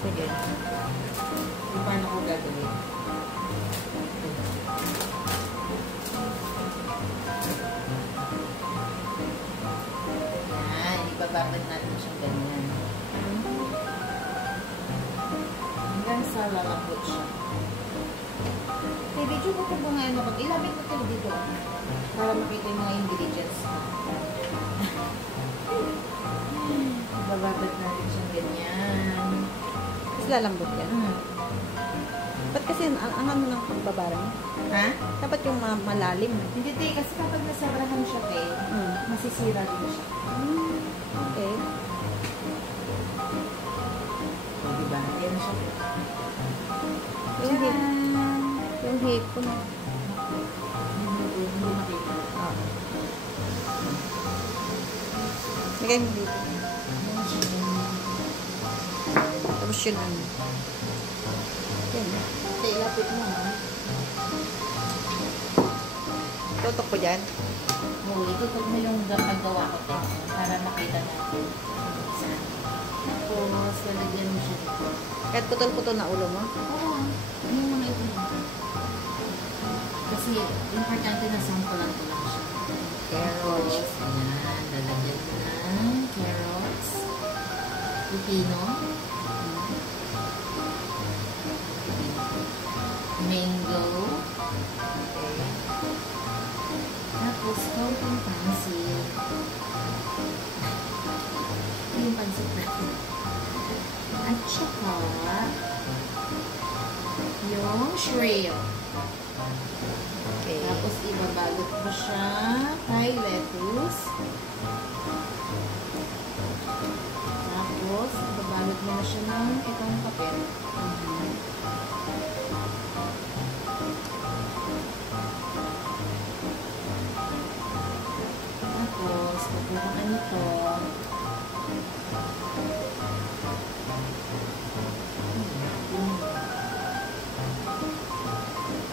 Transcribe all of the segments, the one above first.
Sige. Kung paano ko gagawin. Yan, ibababad natin siyang ganyan. Hanggang sa lalambot siya. Video ko kung mga ano, ilapit ko ito dito para makita yung mga ingredients. Bababad natin siyang ganyan. Tapos lalambot yan. Ba't kasi ang ano ng pagbabarang? Ha? Dapat yung malalim. Hindi, te. Kasi kapag nasabrahan siya, te, masisira din siya. Okay. O, diba? Yan siya. Yung hipon. Hindi makita. Lagay mo dito. Tapos yun ano. Yan. Te, ilapit mo, ha? Tutok ko dyan. Oo, itutok mo yung paggawa ko, te. Para makita natin. Tapos, lalagyan mo siya dito. Kahit putol-putol na ulo mo? Oo. Yung mga ito. Kasi, importante na sampulan ko lang siya. Carrots. Ayan. Lalagyan ko ng carrots. Pipino. Mango. Okay. Tapos, konting pansit. Yung pansit natin. At saka, yung shrimp. Okay. Tapos, ibabalot mo siya kay lettuce. Tapos, ibabalot mo na siya ng itong papel. Tapos, pagbukaan nito,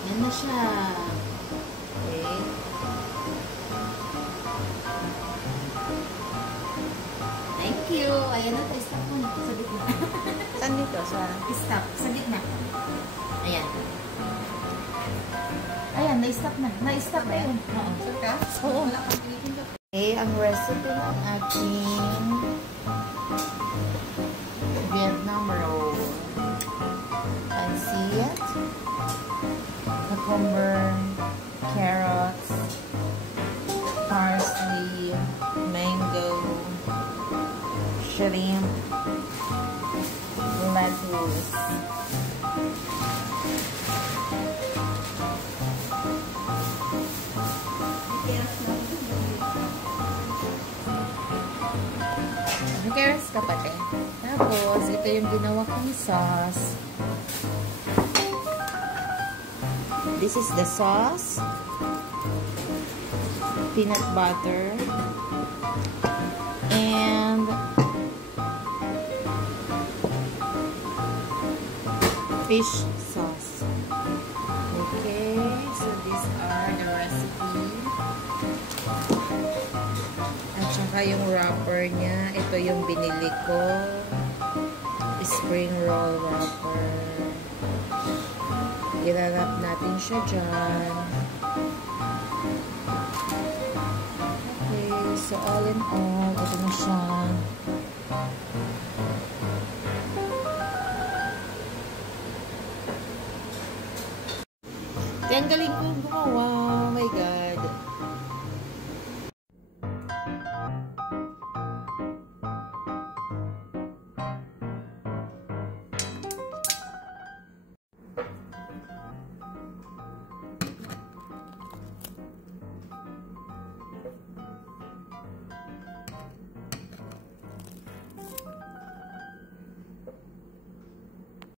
yan na siya. Okay. Thank you. Ayan na, stop mo na. Sa gitna. Saan dito? Sa... Stop. Sa gitna. Ayan. Ayan, na-stop na. Na-stop na yun. Oo. Saka? Oo. Wala kang pinipindot. Okay, ang recipe ng Ating Vietnam roll. Pansit, cucumber, carrots, parsley, mango, shrimp, lettuce. Carrots ka pati. Tapos, ito yung ginawa kong sauce. This is the sauce. Peanut butter. And fish sauce. Okay, so these are the recipe. At saka yung wrapper niya, ito yung binili ko. Spring roll wrapper. Ilalap natin siya dyan. Okay, so all in all, ito na siya. Ang galing ko